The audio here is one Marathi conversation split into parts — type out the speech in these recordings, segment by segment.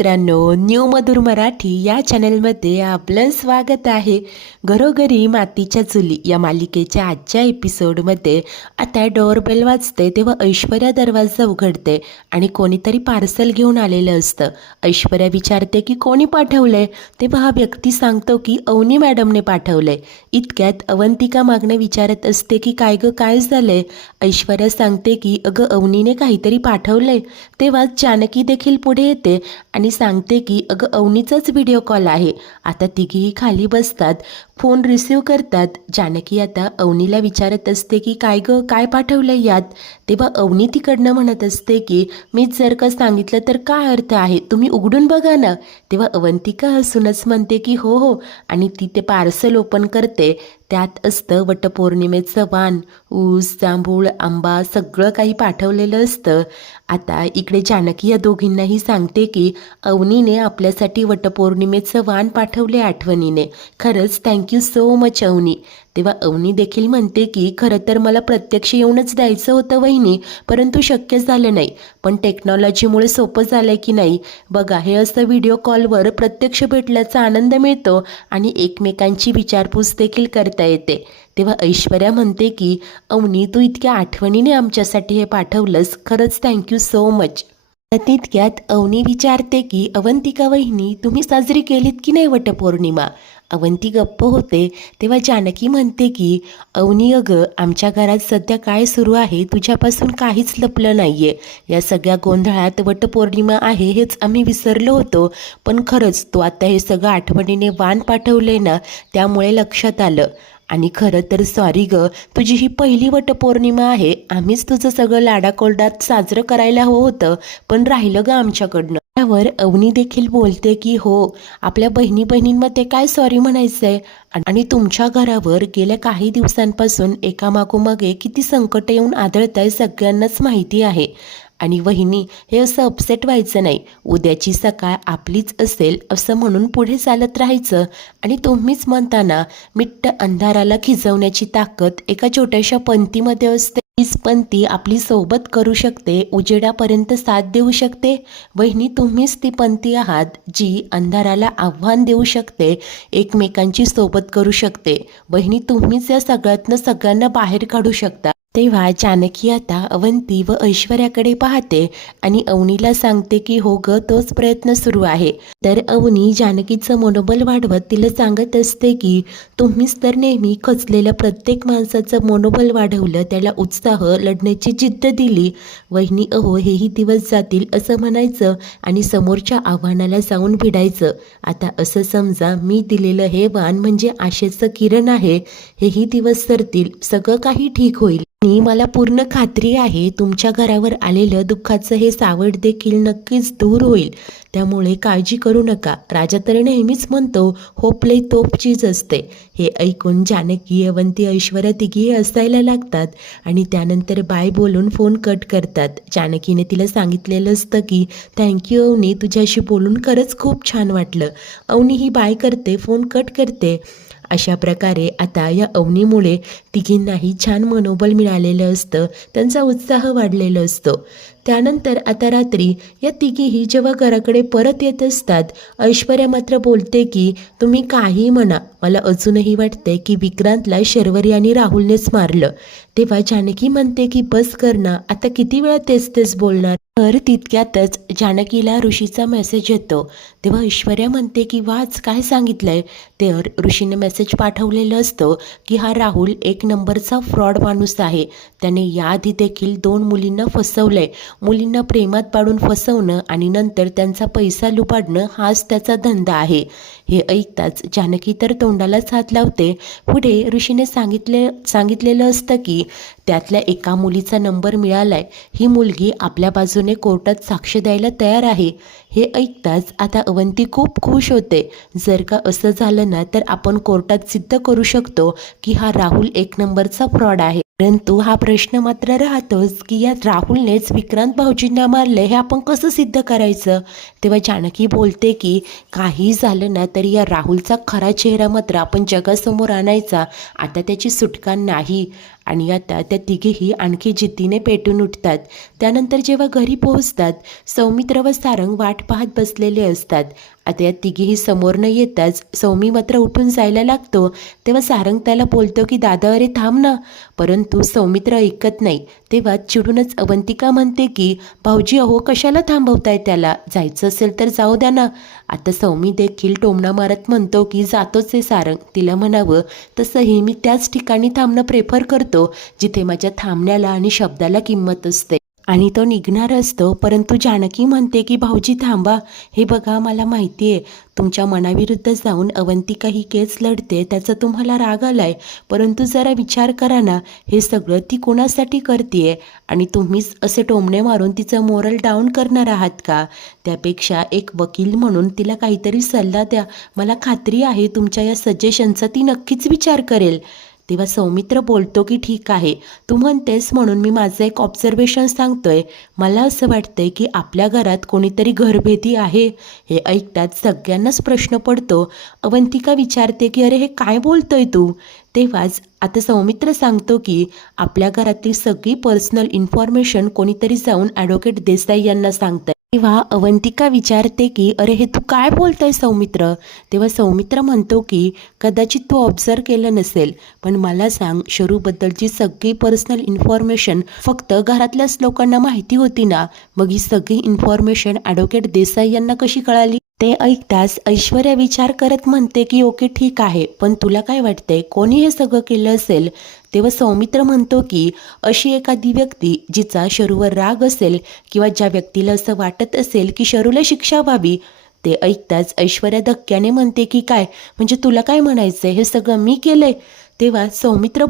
मित्रांनो, न्यू मधुर मराठी या चॅनलमध्ये आपलं स्वागत आहे. घरोघरी मातीच्या चुली या मालिकेच्या आजच्या एपिसोडमध्ये आता डोअरबेल वाजते तेव्हा ऐश्वर्या दरवाजा उघडते आणि कोणीतरी पार्सल घेऊन आलेलं असतं. ऐश्वर्या विचारते की कोणी पाठवलंय, तेव्हा हा व्यक्ती सांगतो की अवनी मॅडमने पाठवलंय. इतक्यात अवंतिका मागणे विचारत असते की काय गं, काय झालंय? ऐश्वर्या सांगते की अगं अवनीने काहीतरी पाठवलंय. तेव्हा जानकी देखील पुढे येते आणि सांगते की अगं अवनीचाच व्हिडिओ कॉल आहे. आता तिघीही खाली बसतात, फोन रिसीव करतात. जानकी आता अवनीला विचारत असते की काय गं, काय पाठवलं यात? तेव्हा अवनी तिकडनं म्हणत असते की मीच जर का सांगितलं तर काय अर्थ आहे, तुम्ही उघडून बघा ना. तेव्हा अवंतिका हसूनच म्हणते की हो हो, आणि ती ते पार्सल ओपन करते. त्यात असतं वटपौर्णिमेचं वाण, ऊस, जांभूळ, आंबा सगळं काही पाठवलेलं असतं. आता इकडे जानकी या दोघींनाही सांगते की अवनीने आपल्यासाठी वटपौर्णिमेचं वाण पाठवले आठवणीने. खरंच थँक्यू सो मच अवनी. तेव्हा अवनी देखील म्हणते की खरं तर मला प्रत्यक्ष येऊनच द्यायचं होतं वहिनी, परंतु शक्य झालं नाही. पण टेक्नॉलॉजीमुळे सोपं झालंय की नाही बघा, हे असं व्हिडिओ कॉलवर प्रत्यक्ष भेटल्याचा आनंद मिळतो आणि एकमेकांची विचारपूस देखील करता येते. तेव्हा ऐश्वर्या म्हणते की अवनी, तू इतक्या आठवणीने आमच्यासाठी हे पाठवलंस, खरंच थँक्यू सो मच. तितक्यात अवनी विचारते की अवंतिका वहिनी, तुम्ही साजरी केलीत की नाही वटपौर्णिमा? अवंती गप्प होते. तेव्हा जानकी म्हणते की अवनी अगं, आमच्या घरात सध्या काय सुरू आहे तुझ्यापासून काहीच लपलं नाहीये. या सगळ्या गोंधळात वटपौर्णिमा आहे हेच आम्ही विसरलो होतो, पण खरंच तू आता हे सगळं आठवणीने वाण पाठवले ना, त्यामुळे लक्षात आलं. आणि खरं तर सॉरी गं, तुझी ही पहिली वटपौर्णिमा आहे. आम्हीच तुझं सगळं लाडाकोलडात साजरं करायला हवं होतं, पण राहिलं गं आमच्याकडनं. त्यावर अवनी देखील बोलते की हो, आपल्या बहिणी बहिणींमध्ये काय सॉरी म्हणायचंय? आणि तुमच्या घरावर गेल्या काही दिवसांपासून एकामागोमाग किती संकट येऊन आदळत आहे सगळ्यांनाच माहिती आहे. आणि वहिनी, हे असं अपसेट व्हायचं नाही. उद्याची सकाळ आपलीच असेल असं म्हणून पुढे चालत राहायचं. आणि तुम्हीच म्हणताना मिट्ट अंधाराला खिजवण्याची ताकद एका छोट्याशा पंथीमध्ये असते. हीच पंथी आपली सोबत करू शकते, उजेडापर्यंत साथ देऊ शकते. वहिनी, तुम्हीच ती पंथी आहात जी अंधाराला आव्हान देऊ शकते, एकमेकांची सोबत करू शकते. वहिनी, तुम्हीच या सगळ्यातनं सगळ्यांना बाहेर काढू शकता. तेव्हा जानकी आता अवंती व ऐश्वर्याकडे पाहते आणि अवनीला सांगते की हो ग, तोच प्रयत्न सुरू आहे. तर अवनी जानकीचं मनोबल वाढवत तिला सांगत असते की तुम्हीच तर नेहमी खचलेल्या प्रत्येक माणसाचं मनोबल वाढवलं, त्याला उत्साह, लढण्याची जिद्द दिली. वहिनी अहो, हेही दिवस जातील असं म्हणायचं आणि समोरच्या आव्हानाला जाऊन भिडायचं. आता असं समजा, मी दिलेलं हे वाण म्हणजे आशेचं किरण आहे. हेही दिवस सरतील, सगळं काही ठीक होईल. आणि मला पूर्ण खात्री आहे तुमच्या घरावर आलेलं दुःखाचं हे सावट देखील नक्कीच दूर होईल. त्यामुळे काळजी करू नका. राजा तर नेहमीच म्हणतो, होप लई तोप चीज असते. हे ऐकून जानकी, अवंती, ऐश्वर्या तिघीही हसायला लागतात आणि त्यानंतर बाय बोलून फोन कट करतात. जानकीने तिला सांगितलेलं असतं की थँक्यू अवनी, तुझ्याशी बोलून खरंच खूप छान वाटलं. अवनी ही बाय करते, फोन कट करते. अशा प्रकारे आता या अवनीमुळे तिघींनाही छान मनोबल मिळालेलं असतं, त्यांचा उत्साह वाढलेला असतो. त्यानंतर आता रात्री या तिघीही जेव्हा घराकडे परत येत असतात, ऐश्वर्या मात्र बोलते की तुम्ही काही म्हणा, मला अजूनही वाटते की विक्रांतला शर्वरी आणि राहुलनेच मारलं. तेव्हा जानकी म्हणते की बस कर ना, आता किती वेळा तेच तेच बोलणार? तर तितक्यातच जानकीला ऋषीचा मेसेज येतो. तेव्हा ऐश्वर्या म्हणते की वाच, काय सांगितलंय? तर ऋषीने मेसेज पाठवलेलं असतं की हा राहुल एक नंबरचा फ्रॉड माणूस आहे. त्याने याआधी देखील 2 मुलींना फसवलंय. मुलींना प्रेमात पाडून फसवणं आणि नंतर त्यांचा पैसा लुबाडणं हाच त्याचा धंदा आहे. हे ऐकताच जानकी तर तोंडालाच हात लावते. पुढे ऋषीने सांगितलेलं असतं की त्यातल्या एका मुलीचा नंबर मिळालाय. ही मुलगी आपल्या बाजूने कोर्टात साक्ष द्यायला तयार आहे. हे ऐकताच आता अवंती खूप खुश होते. जर का असं झालं ना, तर आपण कोर्टात सिद्ध करू शकतो की हा राहुल एक नंबरचा फ्रॉड आहे. परंतु हा प्रश्न मात्र राहतोच की या राहुलनेच विक्रांत भाऊजींना मारले, हे आपण कसं सिद्ध करायचं? तेव्हा जानकी बोलते की काही झालं ना तरी या राहुलचा खरा चेहरा मात्र आपण जगासमोर आणायचा. आता त्याची सुटका नाही. आणि आता त्या तिघेही आणखी जिद्दीने पेटून उठतात. त्यानंतर जेव्हा घरी पोहोचतात, सौमित्र व सारंग वाट पाहत बसलेले असतात. आता या तिघेही समोर न येताच सौमी मात्र उठून जायला लागतो. तेव्हा सारंग त्याला बोलतो की दादा अरे थांब ना, परंतु सौमित्र ऐकत नाही. तेव्हा चिडूनच अवंतिका म्हणते की भाऊजी अहो कशाला थांबवताय त्याला, जायचं असेल तर जाऊ द्या ना. आता सौमी देखील टोमणा मारत म्हणतो की जातोच आहे सारंग, तिला म्हणावं तसंही मी त्याच ठिकाणी थांबणं प्रेफर करतो जिथे माझ्या थांबण्याला आणि शब्दाला किंमत असते. आणि तो निघणार असतो, परंतु जानकी म्हणते की भाऊजी थांबा, हे बघा मला माहिती आहे तुमच्या मनाविरुद्ध जाऊन अवंतिका ही केस लढते, त्याचा तुम्हाला राग आलाय, परंतु जरा विचार करा ना, हे सगळं ती कोणासाठी करते आणि तुम्हीच असे टोमणे मारून तिचं मोरल डाऊन करणार आहात का? त्यापेक्षा एक वकील म्हणून तिला काहीतरी सल्ला द्या. मला खात्री आहे तुमच्या या सजेशनचा ती नक्कीच विचार करेल. तेव्हा सौमित्र बोलतो की ठीक आहे, तू म्हणतेस म्हणून मी माझं एक ऑब्झर्वेशन सांगतोय. मला असं वाटतंय की आपल्या घरात कोणीतरी घरभेदी आहे. हे ऐकताच सगळ्यांनाच प्रश्न पडतो. अवंतिका विचारते की अरे हे काय बोलतोय तू? तेव्हाच आता सौमित्र सांगतो की आपल्या घरातली सगळी पर्सनल इन्फॉर्मेशन कोणीतरी जाऊन ॲडव्होकेट देसाई यांना सांगतंय. तेव्हा अवंतिका विचारते की अरे हे तू काय बोलतोय सौमित्र? तेव्हा सौमित्र म्हणतो की कदाचित तू ऑब्झर्व केलं नसेल, पण मला सांग, शरूबद्दलची सगळी पर्सनल इन्फॉर्मेशन फक्त घरातल्याच लोकांना माहिती होती ना, मग ही सगळी इन्फॉर्मेशन ॲडव्होकेट देसाई यांना कशी कळाली? ते ऐकताच ऐश्वर्या विचार करत म्हणते की ओके ठीक आहे, पण तुला काय वाटतंय कोणी हे सगळं केलं असेल? तेव्हा सौमित्र म्हणतो की अशी एखादी व्यक्ती जिचा शरूवर राग असेल किंवा ज्या व्यक्तीला असं वाटत असेल की शरूला शिक्षा व्हावी. ते ऐकताच ऐश्वर्या धक्क्याने म्हणते की काय म्हणजे तुला काय म्हणायचंय, हे सगळं मी केलंय? तेव्हा सौमित्र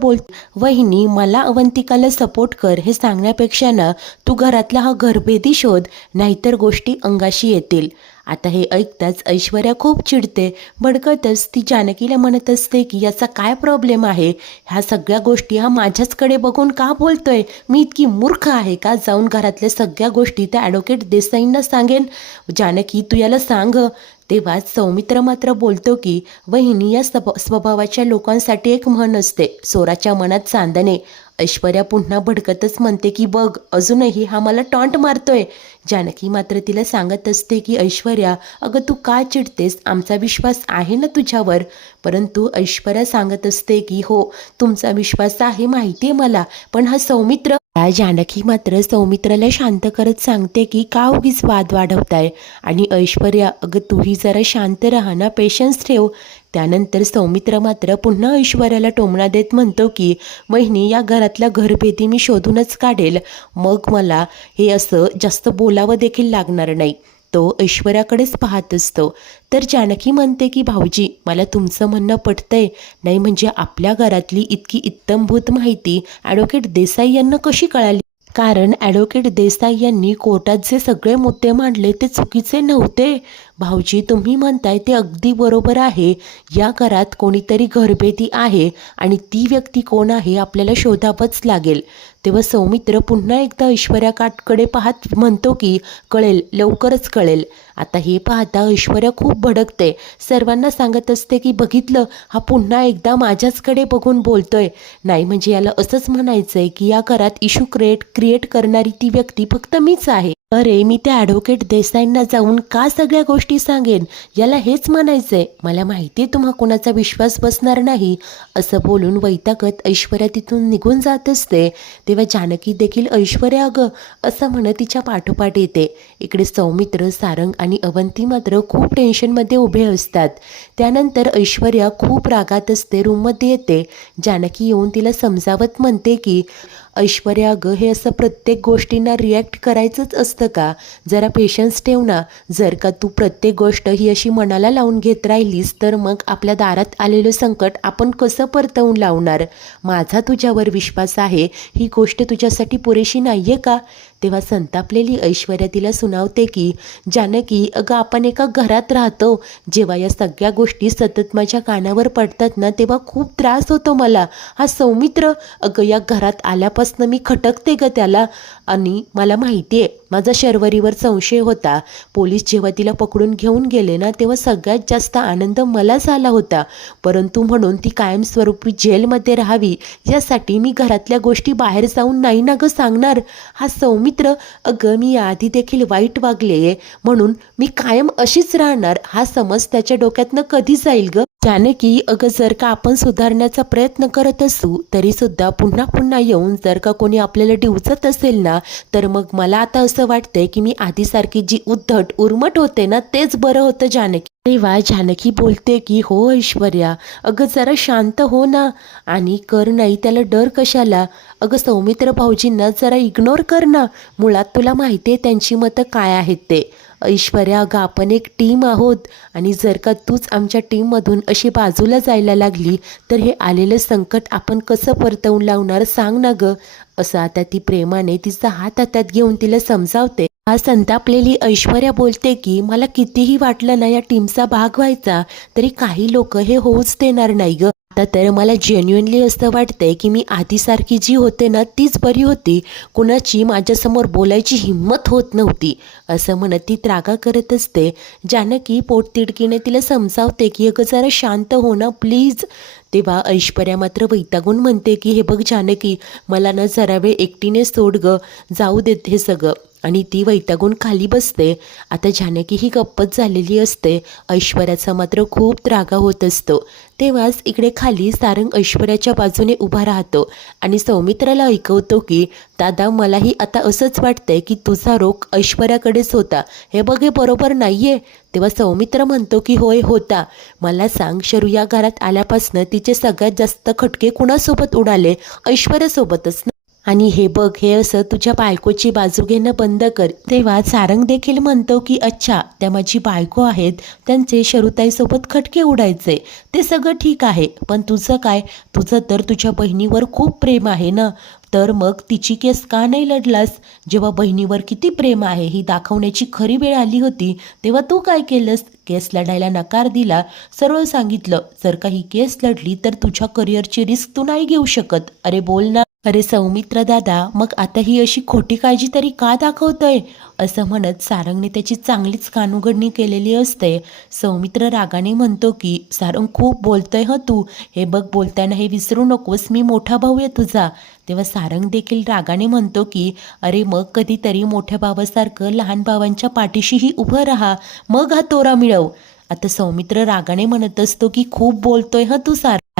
वहिनी मला अवंतिकाला सपोर्ट कर हे सांगण्यापेक्षा ना तू घरातला हा घरभेदी शोध, नाहीतर गोष्टी अंगाशी येतील. आता हे ऐकताच ऐश्वर्या खूप चिडते. भडकतच ती जानकीला म्हणत असते की याचा काय प्रॉब्लेम आहे, ह्या सगळ्या गोष्टी हा माझ्याचकडे बघून का बोलतोय? मी इतकी मूर्ख आहे का जाऊन घरातल्या सगळ्या गोष्टी त्या ॲडव्होकेट देसाईंना सांगेन? जानकी तू याला सांग. तेव्हा सौमित्र मात्र बोलतो की वहिनी या स्वभावाच्या लोकांसाठी एक म्हण असते, चोराच्या मनात चांदणे. ऐश्वर्या पुन्हा भडकतच म्हणते की बघ अजूनही हा मला टॉन्ट मारतोय. जानकी मात्र तिला सांगत असते की ऐश्वर्या अगं तू का चिडतेस, आमचा विश्वास आहे ना तुझ्यावर. परंतु ऐश्वर्या सांगत असते की हो तुमचा विश्वास आहे माहिती आहे मला, पण हा सौमित्र. जानकी मात्र सौमित्राला शांत करत सांगते की का उगीच वाद वाढवताय, आणि ऐश्वर्या अगं तूही जरा शांत राहा ना, पेशन्स ठेव. त्यानंतर सौमित्र मात्र पुन्हा ऐश्वर्याला टोमणा देत म्हणतो की वहिनी या घरातला घरभेदी मी शोधूनच काढेल, मग मला हे असं जास्त बोलावं देखील लागणार नाही. तो ऐश्वर्याकडेच पाहत असतो. तर जानकी म्हणते की भाऊजी मला तुमचं म्हणणं पटतंय, नाही म्हणजे आपल्या घरातली इतकी इत्तमभूत माहिती ॲडव्होकेट देसाई यांना कशी कळाली? कारण ॲडव्होकेट देसाई यांनी कोर्टात जे सगळे मुद्दे मांडले ते चुकीचे नव्हते. भाऊजी तुम्ही म्हणताय ते अगदी बरोबर आहे. या घरात कोणीतरी घरभेदी आहे आणि ती व्यक्ती कोण आहे आपल्याला शोधावंच लागेल. तेव्हा सौमित्र पुन्हा एकदा ऐश्वर्याकडे पाहत म्हणतो की कळेल, लवकरच कळेल. आता हे पाहता ऐश्वर्या खूप भडकते. सर्वांना सांगत असते की बघितलं, हा पुन्हा एकदा माझ्याचकडे बघून बोलतोय. नाही म्हणजे याला असंच म्हणायचंय की या घरात इशू क्रिएट करणारी ती व्यक्ती फक्त मीच आहे. अरे मी त्या ॲडव्होकेट देसाईंना जाऊन का सगळ्या गोष्टी सांगेन, याला हेच म्हणायचंय. मला माहिती आहे तुम्हा कोणाचा विश्वास बसणार नाही. असं बोलून वैतागत ऐश्वर्या तिथून निघून जात असते. तेव्हा जानकी देखील ऐश्वर्या अगं असं म्हणत तिच्या पाठोपाठ येते. इकडे सौमित्र, सारंग आणि अवंती मात्र खूप टेन्शनमध्ये उभे असतात. त्यानंतर ऐश्वर्या खूप रागात असते. रूममध्ये येते. जानकी येऊन तिला समजावत म्हणते की ऐश्वर्या अगं हे असं प्रत्येक गोष्टींना रिॲक्ट करायचंच असतं का? जरा पेशन्स ठेव ना. जर का तू प्रत्येक गोष्ट ही अशी मनाला लावून घेत राहिलीस तर मग आपल्या दारात आलेलं संकट आपण कसं परतवून लावणार? माझा तुझ्यावर विश्वास आहे, ही गोष्ट तुझ्यासाठी पुरेशी नाही आहे का? तेव्हा संतापलेली ऐश्वर्या तिला सुनावते की जानकी, अगं आपण एका घरात राहतो. जेव्हा या सगळ्या गोष्टी सतत माझ्या कानावर पडतात ना, तेव्हा खूप त्रास होतो मला. हा सौमित्र, अगं या घरात आल्यापासून मी खटकते ग त्याला. आणि मला माहिती आहे माझा शर्वरीवर संशय होता. पोलीस जेव्हा तिला पकडून घेऊन गेले ना, तेव्हा सगळ्यात जास्त आनंद मला झाला होता. परंतु म्हणून ती कायमस्वरूपी जेलमध्ये राहावी यासाठी मी घरातल्या गोष्टी बाहेर जाऊन नाही ना गं सांगणार. हा सौमित्र, अगं मी याआधी देखील वाईट वागले म्हणून मी कायम अशीच राहणार हा समज त्याच्या डोक्यातनं कधी जाईल ग. जानकी, अगं जर का आपण सुधारण्याचा प्रयत्न करत असू तरी सुद्धा पुन्हा पुन्हा येऊन जर का कोणी आपल्याला डिवचत असेल ना, तर मग मला आता असं वाटतंय की मी आधीसारखी जी उद्धट उर्मट होते ना, तेच बरं होतं जानकी. तेव्हा जानकी बोलते की हो ऐश्वर्या, अगं जरा शांत हो ना. आणि कर नाही त्याला डर कशाला. अगं सौमित्र भाऊजींना जरा इग्नोर कर ना. मुळात तुला माहिती आहे त्यांची मतं काय आहेत ते. ऐश्वर्या, अगं आपण एक टीम आहोत आणि जर का तूच आमच्या टीममधून अशी बाजूला जायला लागली तर हे आलेलं संकट आपण कसं परतवून लावणार सांग ना गं. असं आता ती प्रेमाने तिचा हात हातात घेऊन तिला समजावते. हा संतापलेली ऐश्वर्या बोलते की मला कितीही वाटलं ना या टीमचा भाग व्हायचा तरी काही लोक हे होऊच देणार नाही ग. आता तर मला जेन्युअनली असं वाटतंय की मी आधीसारखी जी होते ना तीच बरी होती. कुणाची माझ्यासमोर बोलायची हिंमत होत नव्हती. असं म्हणत ती त्रागा करत असते. जानकी पोटतिडकीने तिला समजावते की अगं जरा शांत हो ना प्लीज. तेव्हा ऐश्वर्या मात्र वैतागून म्हणते की हे बघ जानकी, मला ना जरा वेळ एकटीने सोड ग, जाऊ देत हे सगळं. आणि ती वैतागून खाली बसते. आता जानकी ही गप्पच झालेली असते. ऐश्वर्याचा मात्र खूप त्रागा होत असतो. तेव्हाच इकडे खाली सारंग ऐश्वर्याच्या बाजूने उभा राहतो आणि सौमित्राला ऐकवतो की दादा, मलाही आता असंच वाटतंय की तुझा रोख ऐश्वर्याकडेच होता. हे बघ, हे बरोबर नाहीये. तेव्हा सौमित्र म्हणतो की होय होता. मला सांग शरू, या घरात आल्यापासनं तिचे सगळ्यात जास्त खटके कुणासोबत उडाले? ऐश्वर्यासोबतच ना. आणि हे बघ, हे असं तुझ्या बायकोची बाजू घेणं बंद कर. तेव्हा सारंग देखील म्हणतो की अच्छा, त्या माझी बायको आहेत, त्यांचे शरुताईसोबत खटके उडायचे, ते सगळं ठीक आहे. पण तुझं काय? तुझं तर तुझ्या बहिणीवर खूप प्रेम आहे ना, तर मग तिची केस का नाही लढलास? जेव्हा बहिणीवर किती प्रेम आहे ही दाखवण्याची खरी वेळ आली होती तेव्हा तू काय केलंस? केस लढायला नकार दिला. सरळ सांगितलं जर का ही केस लढली तर तुझ्या करिअरची रिस्क तू नाही घेऊ शकत. अरे बोल ना. अरे सौमित्र दादा, मग आता ही अशी खोटी काळजी तरी का दाखवतोय? असं म्हणत सारंगने त्याची चांगलीच कानउघडणी केलेली असते. सौमित्र रागाने म्हणतो की सारंग खूप बोलतोय ह तू. हे बघ, बोलताना हे विसरू नकोस, मी मोठा भाऊ आहे तुझा. तेव्हा सारंग देखील रागाने म्हणतो की अरे मग कधीतरी मोठ्या भावासारखं लहान भावांच्या पाठीशीही उभं राहा, मग हा तोरा मिळव. आता सौमित्र रागाने म्हणत असतो की खूप बोलतोय ह तू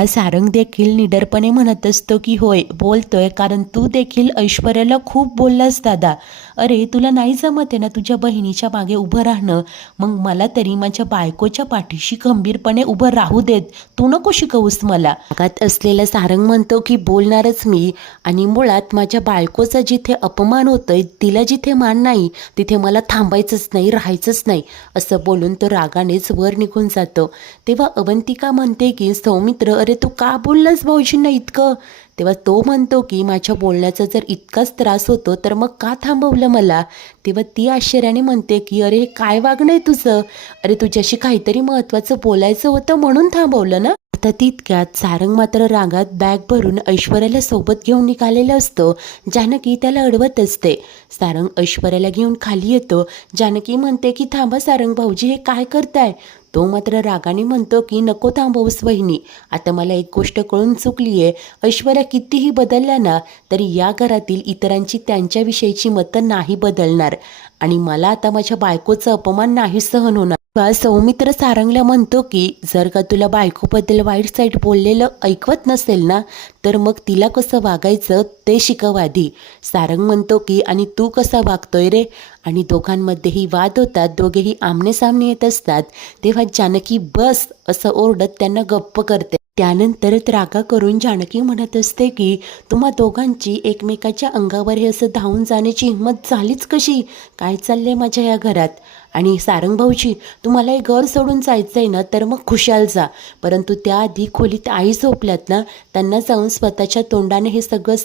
सारंग देखील निडरपणे म्हणत असतो की होय बोलतोय, कारण तू देखील ऐश्वर्याला खूप बोललास दादा. अरे तुला नाही जमत आहे ना तुझ्या बहिणीच्या मागे उभं राहणं, मग मला तरी माझ्या बायकोच्या पाठीशी खंबीरपणे उभं राहू देत, तू नको शिकवूस मला. रागात असलेला सारंग म्हणतो की बोलणारच मी, आणि मुळात माझ्या बायकोचा जिथे अपमान होतोय, तिला जिथे मान नाही तिथे मला थांबायचंच नाही, राहायचंच नाही. असं बोलून तो रागानेच वर निघून जातो. तेव्हा अवंतिका म्हणते की सौमित्र, अरे तू का बोललास भाऊजींना इतकं? तेव्हा तो म्हणतो की माझ्या बोलण्याचा जर इतकाच त्रास होतो तर मग का थांबवलं मला? तेव्हा ती आश्चर्याने म्हणते की अरे काय वागणं आहे तुझं? अरे तुझ्याशी काहीतरी महत्त्वाचं बोलायचं होतं म्हणून थांबवलं ना. आता तितक्यात सारंग मात्र रागात बॅग भरून ऐश्वर्याला सोबत घेऊन निघालेलं असतो. जानकी त्याला अडवत असते. सारंग ऐश्वर्याला घेऊन खाली येतो. जानकी म्हणते की थांबा सारंग भाऊजी, हे काय करताय? तो मात्र रागाने म्हणतो की नको थांबवूस वहिनी, आता मला एक गोष्ट कळून चुकली आहे. ऐश्वर्या कितीही बदलल्या ना तरी या घरातील इतरांची त्यांच्याविषयीची मतं नाही बदलणार, आणि मला आता माझ्या बायकोचा अपमान नाही सहन होणार. सौमित्र सारंगला म्हणतो की जर का तुला बायकोबद्दल वाईट साईड बोललेलं ऐकवत नसेल ना तर मग तिला कसं वागायचं ते शिकव आधी. सारंग म्हणतो की आणि तू कसा वागतोय रे? आणि दोघांमध्येही वाद होतात. दोघेही आमनेसामने येत असतात. तेव्हा जानकी बस असं ओरडत त्यांना गप्प करते. त्यानंतर रागा करून जानकी म्हणत असते की तुम्हा दोघांची एकमेकाच्या अंगावर हे असं धावून जाण्याची हिंमत झालीच कशी? काय चाललंय माझ्या या घरात? आणि सारंग भाऊजी, तुम्हाला हे घर सोडून जायचं आहे ना तर मग खुशाल जा, परंतु त्याआधी खोलीत आई झोपल्यात ना, त्यांना जाऊन स्वतःच्या तोंडाने हे सगळं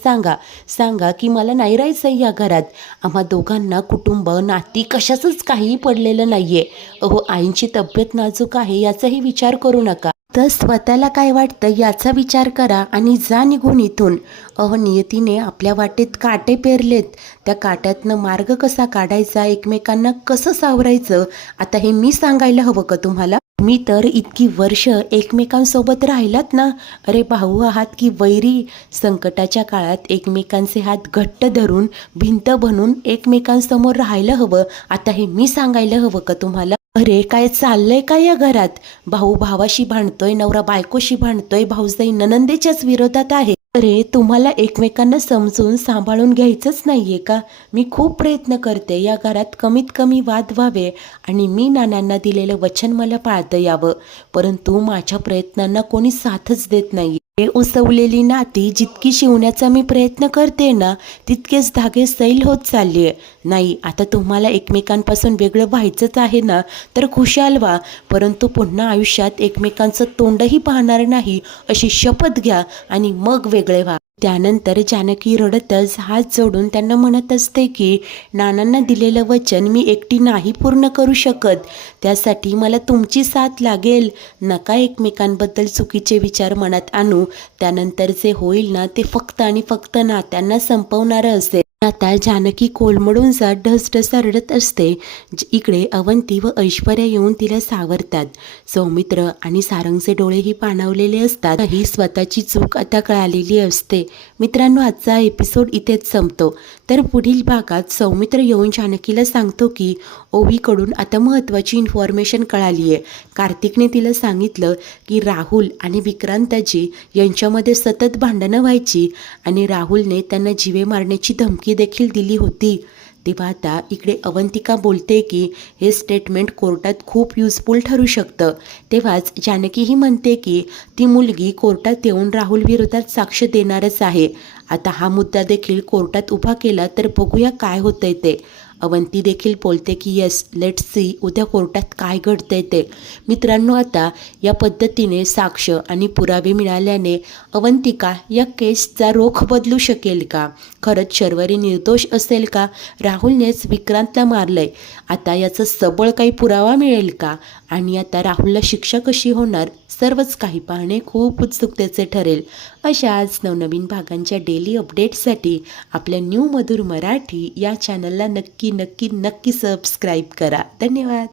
सांगा की मला नाही राहायचं आहे या घरात. आम्हा दोघांना कुटुंब नाती कशाचंच काहीही पडलेलं नाही आहे. अहो, आईंची तब्येत नाजूक आहे याचाही विचार करू नका. तर स्वतःला काय वाटतं याचा विचार करा आणि जा निघून इथून. अहो, नियतीने आपल्या वाटेत काटे पेरलेत, त्या काट्यातनं मार्ग कसा काढायचा, एकमेकांना कसं सावरायचं, आता हे मी सांगायला हवं का तुम्हाला? मी तर इतकी वर्ष एकमेकांसोबत राहिलात ना, अरे भाऊ आहात की वैरी, संकटाच्या काळात एकमेकांचे हात घट्ट धरून भिंत बनून एकमेकांसमोर राहायला हवं, आता हे मी सांगायला हवं का तुम्हाला? अरे काय चाललंय काय या घरात? भाऊ भावाशी भांडतोय, नवरा बायकोशी भांडतोय, भाऊजाई ननंदेच्याच विरोधात आहे. अरे तुम्हाला एकमेकांना समजून सांभाळून घ्यायचंच नाहीये का? मी खूप प्रयत्न करते या घरात कमीत कमी वाद व्हावे आणि मी नानांना दिलेलं वचन मला पाळता यावं, परंतु माझ्या प्रयत्नांना कोणी साथच देत नाही. हे उसवलेली नाती जितकी शिवण्याचा मी प्रयत्न करते ना, तितकेच धागे सैल होत चालली आहे. नाही, आता तुम्हाला एकमेकांपासून वेगळं व्हायचंच आहे ना, तर खुशाल व्हा, परंतु पुन्हा आयुष्यात एकमेकांचं तोंडही पाहणार नाही अशी शपथ घ्या आणि मग वेगळे व्हा. त्यानंतर जानकी रडतच हात जोडून त्यांना म्हणत असते की नानांना दिलेलं वचन मी एकटी नाही पूर्ण करू शकत, त्यासाठी मला तुमची साथ लागेल. नका एकमेकांबद्दल चुकीचे विचार मनात आणू, त्यानंतर जे होईल ना ते फक्त आणि फक्त नात्यांना संपवणारं असेल. आता जानकी कोलमडून जात ढसढसा रडत असते. इकडे अवंती व ऐश्वर्या येऊन तिला सावरतात. सौमित्र आणि सारंगचे डोळेही पाणावलेले असतात. ही स्वतःची चूक आता कळालेली असते. मित्रांनो, आजचा एपिसोड इथेच संपतो. तर पुढील भागात सौमित्र येऊन जानकीला सांगतो की ओवीकडून आता महत्त्वाची इन्फॉर्मेशन कळाली आहे. कार्तिकने तिला सांगितलं की राहुल आणि विक्रांताजी यांच्यामध्ये सतत भांडणं व्हायची आणि राहुलने त्यांना जीवे मारण्याची धमकी देखील दिली होती. तेव्हा आता इकडे अवंतिका बोलते की हे स्टेटमेंट कोर्टात खूप युजफुल ठरू शकतं. तेव्हाच जानकीही म्हणते की ती मुलगी कोर्टात येऊन राहुल विरोधात साक्ष देणारच आहे. आता हा मुद्दा देखील कोर्टात उभा केला तर बघूया काय होतंय ते. अवंती देखील बोलते की येस, लेट्स सी उद्या कोर्टात काय घडतंय ते. मित्रांनो, आता या पद्धतीने साक्ष आणि पुरावे मिळाल्याने अवंतिका या केसचा रोख बदलू शकेल का? खरंच शर्वरी निर्दोष असेल का? राहुलनेच विक्रांतला मारलंय, आता याचा सबळ काही पुरावा मिळेल का? आणि आता राहुलला शिक्षा कशी होणार? सर्वच काही पाहणे खूप उत्सुकतेचे ठरेल. अशाच नवनवीन भागांच्या डेली अपडेट्ससाठी आपल्या न्यू मधुर मराठी या चॅनलला नक्की सबस्क्राईब करा. धन्यवाद.